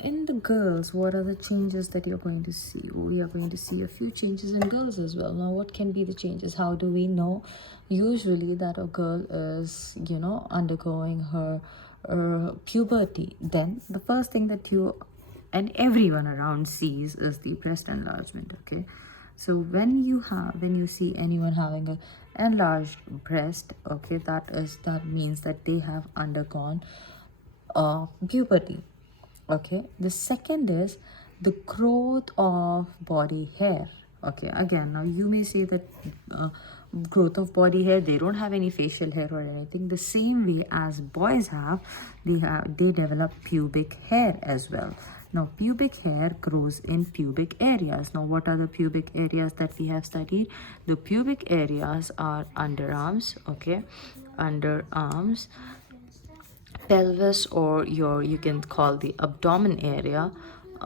In the girls, what are the changes that you're going to see? We are going to see a few changes in girls as well. Now, what can be the changes? How do we know usually that a girl is, undergoing her puberty? Then the first thing that you and everyone around sees is the breast enlargement. Okay, so when you see anyone having a enlarged breast, okay, that means that they have undergone puberty. Okay, the second is the growth of body hair. Okay, again, now you may say that uh, growth of body hair, they don't have any facial hair or anything. The same way as boys have, they develop pubic hair as well. Now pubic hair grows in pubic areas. Now what are the pubic areas that we have studied? The pubic areas are underarms. Okay, underarms, pelvis, or your, you can call the abdomen area.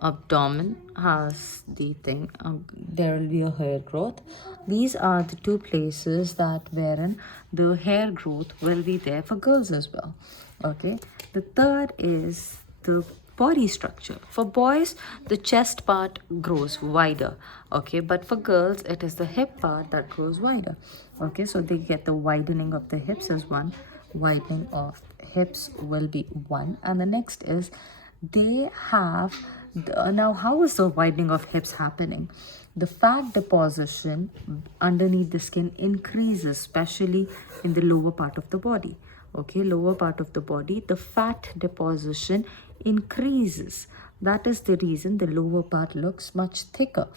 Abdomen has the thing, there will be a hair growth. These are the two places that wherein the hair growth will be there for girls as well. Okay, the third is the body structure. For boys, the chest part grows wider. Okay, but for girls, it is the hip part that grows wider. Okay, so they get the widening of the hips as one, widening of hips will be one, and the next is they have now how is the widening of hips happening? The fat deposition underneath the skin increases, especially in the lower part of the body. Okay, lower part of the body, the fat deposition increases. That is the reason the lower part looks much thicker.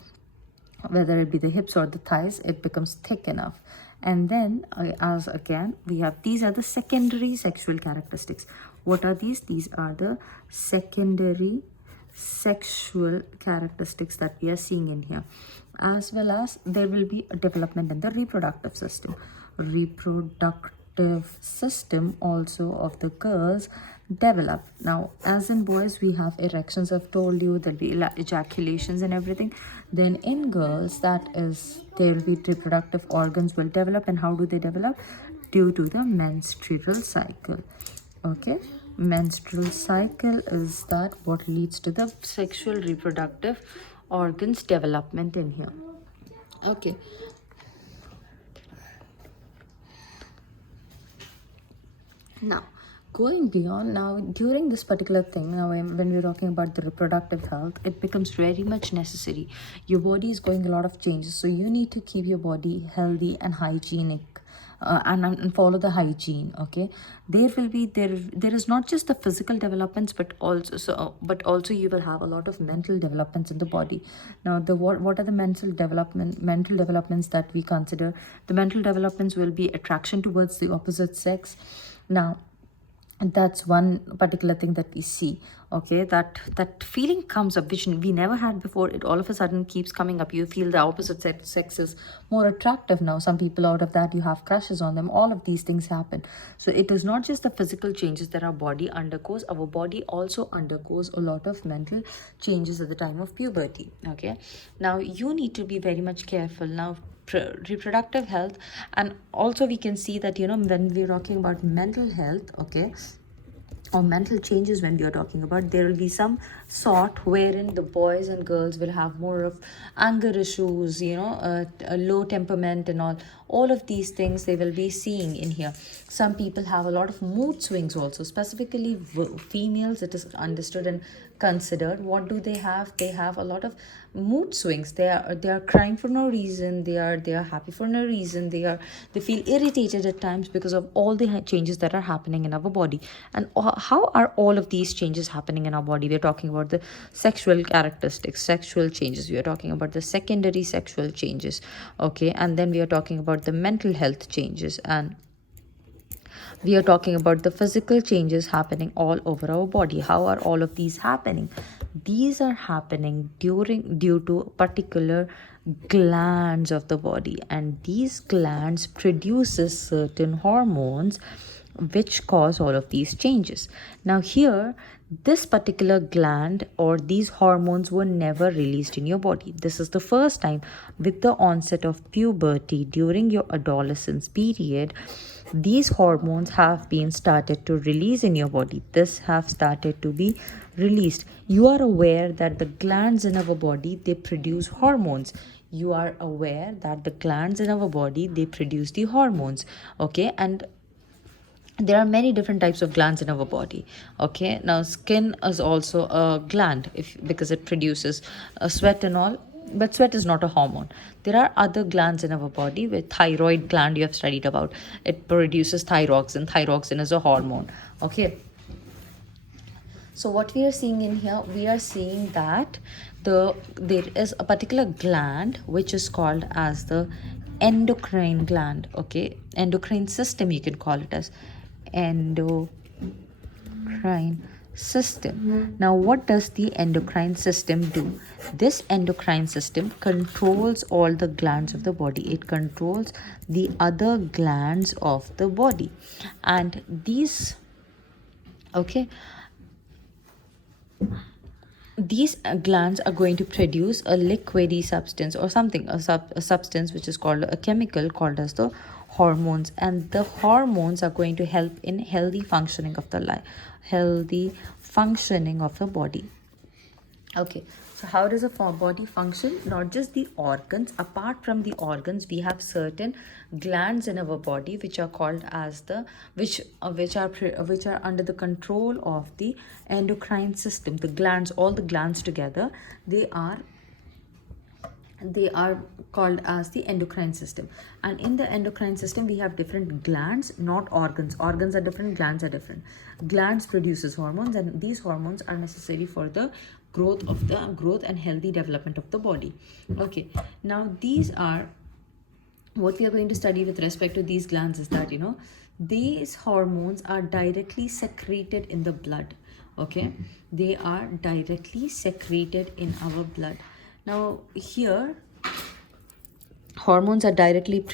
Whether it be the hips or the thighs, it becomes thick enough. And then as again we have, these are the secondary sexual characteristics. What are these? These are the secondary sexual characteristics that we are seeing in here. As well as there will be a development in the reproductive system. Reproductive system also of the girls develop. Now as in boys we have erections, I've told you, there'll be ejaculations and everything. Then in girls, that is, there will be reproductive organs will develop. And how do they develop? Due to the menstrual cycle. Okay, menstrual cycle is that what leads to the sexual reproductive organs development in here. Okay, now going beyond, now during this particular thing, now when we're talking about the reproductive health, it becomes very much necessary. Your body is going a lot of changes, so you need to keep your body healthy and hygienic. And follow the hygiene. Okay, there is not just the physical developments, but also you will have a lot of mental developments in the body. Now the what are the mental developments that we consider? The mental developments will be attraction towards the opposite sex. Now that's one particular thing that we see. Okay, that feeling comes up which we never had before. It all of a sudden keeps coming up. You feel the opposite sex is more attractive now. Some people, out of that, you have crushes on them. All of these things happen. So it is not just the physical changes that our body undergoes. Our body also undergoes a lot of mental changes at the time of puberty. Okay, now you need to be very much careful now. Reproductive health, and also we can see that, when we're talking about mental health, okay, or mental changes, when we are talking about, there will be some sort wherein the boys and girls will have more of anger issues, a low temperament and all of these things they will be seeing in here. Some people have a lot of mood swings also, specifically females. It is understood and considered. What do they have? They have a lot of mood swings. They are crying for no reason. They are happy for no reason. They feel irritated at times because of all the changes that are happening in our body. And how are all of these changes happening in our body? We're talking about the sexual characteristics, sexual changes. We are talking about the secondary sexual changes. Okay, and then we are talking about the mental health changes, and we are talking about the physical changes happening all over our body. How are all of these happening? These are happening due to particular glands of the body, and these glands produces certain hormones which cause all of these changes. Now here this particular gland or these hormones were never released in your body. This is the first time with the onset of puberty during your adolescence period, these hormones have been started to release in your body. This have started to be released. You are aware that the glands in our body, they produce hormones. You are aware that the glands in our body, they produce the hormones. Okay, and there are many different types of glands in our body. Okay, now skin is also a gland, if because it produces sweat and all, but sweat is not a hormone. There are other glands in our body. With thyroid gland, you have studied about, it produces thyroxine. Thyroxine is a hormone. Okay, so what we are seeing in here, we are seeing that there is a particular gland which is called as the endocrine gland. Okay, endocrine system, you can call it as endocrine system. Now what does the endocrine system do? This endocrine system controls all the glands of the body. It controls the other glands of the body, and these, okay, these glands are going to produce a liquidy substance or something, a substance which is called a chemical called as the hormones, and the hormones are going to help in healthy functioning of the healthy functioning of the body. Okay, so how does a body function? Not just the organs. Apart from the organs, we have certain glands in our body which are called as the which are under the control of the endocrine system. The glands, all the glands together, they are called as the endocrine system. And in the endocrine system, we have different glands, not organs. Organs are different, glands are different. Glands produces hormones, and these hormones are necessary for the growth and healthy development of the body. Okay, now these are what we are going to study with respect to these glands, is that, you know, these hormones are directly secreted in the blood. Okay, they are directly secreted in our blood. Now here, hormones are directly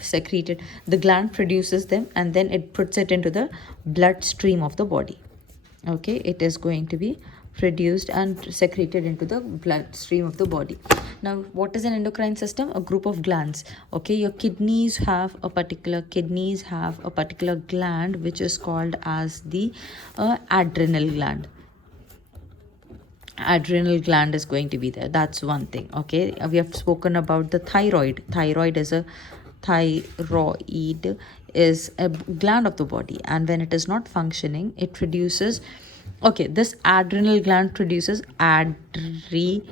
secreted. The gland produces them and then it puts it into the bloodstream of the body. Okay, it is going to be produced and secreted into the bloodstream of the body. Now what is an endocrine system? A group of glands. Okay, your kidneys have a particular gland which is called as the adrenal gland. Adrenal gland is going to be there. That's one thing. Okay, we have spoken about the thyroid. Thyroid is a gland of the body, and when it is not functioning, it produces, okay, this adrenal gland produces adrenaline.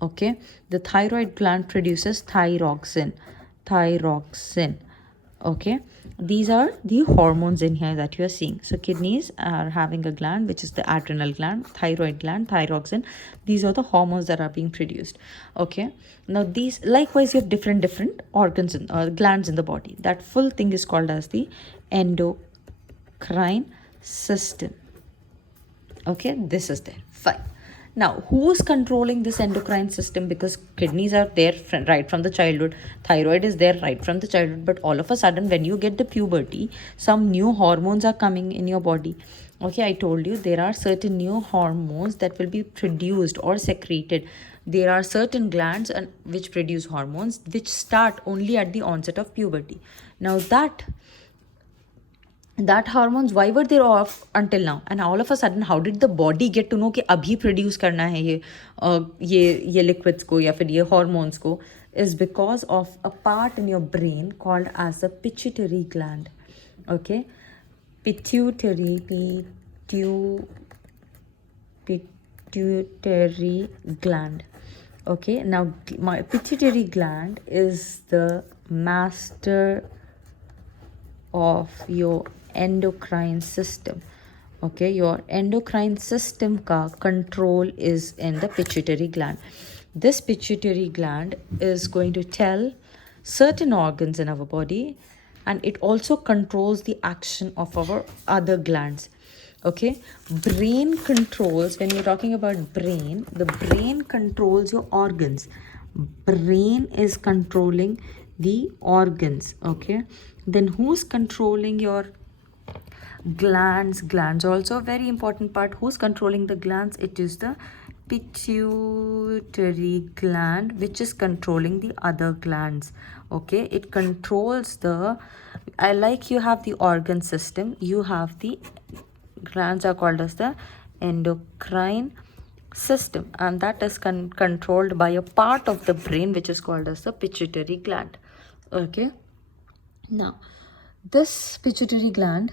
Okay, the thyroid gland produces thyroxine. Okay, these are the hormones in here that you are seeing. So kidneys are having a gland which is the adrenal gland, thyroid gland, thyroxine. These are the hormones that are being produced. Okay, now these, likewise, you have different organs and glands in the body. That full thing is called as the endocrine system. Okay, this is there. Fine. Now, who's controlling this endocrine system? Because kidneys are there right from the childhood, thyroid is there right from the childhood, but all of a sudden when you get the puberty, some new hormones are coming in your body. Okay, I told you there are certain new hormones that will be produced or secreted. There are certain glands which produce hormones which start only at the onset of puberty. Now that hormones, why were they off until now, and all of a sudden how did the body get to know कि अभी produce करना है ये liquids को या फिर ये hormones को? Is because of a part in your brain called as the pituitary gland. Okay, pituitary gland. Okay, now my pituitary gland is the master of your endocrine system. Okay, your endocrine system ka control is in the pituitary gland. This pituitary gland is going to tell certain organs in our body, and it also controls the action of our other glands. Okay, brain controls, when you're talking about brain, the brain controls your organs. Brain is controlling the organs. Okay, then who's controlling your Glands are also a very important part. Who's controlling the glands? It is the pituitary gland, which is controlling the other glands. Okay, it controls the, I like, you have the organ system, you have the glands are called as the endocrine system, and that is controlled by a part of the brain which is called as the pituitary gland. Okay, now this pituitary gland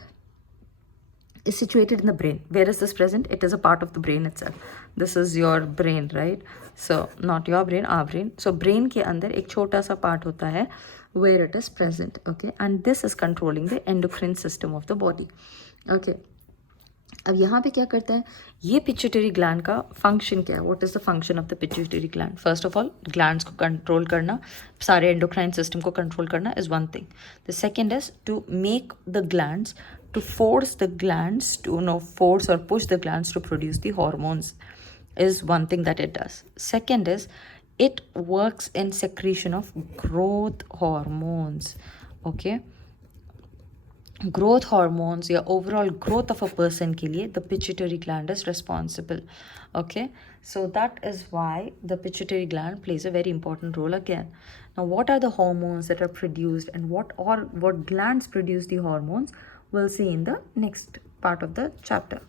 is situated in the brain. Where is this present? It is a part of the brain itself. This is your brain, right? So not your brain, our brain. So brain ke andar ek chota sa part hota hai where it is present. Okay, and this is controlling the endocrine system of the body. Okay, अब यहाँ पे क्या करता है ये pituitary gland का function क्या है? What is the function of the pituitary gland? First of all glands को कंट्रोल करना, सारे एंडोक्राइन सिस्टम को कंट्रोल करना is one thing. The second is to make the glands, to force the glands to force or push the glands to produce the hormones is one thing that it does. Second is it works in secretion of growth hormones. Okay, growth hormones या overall growth of a person के लिए the pituitary gland is responsible. Okay, so that is why the pituitary gland plays a very important role again. Now what are the hormones that are produced and what glands produce the hormones? We'll see in the next part of the chapter.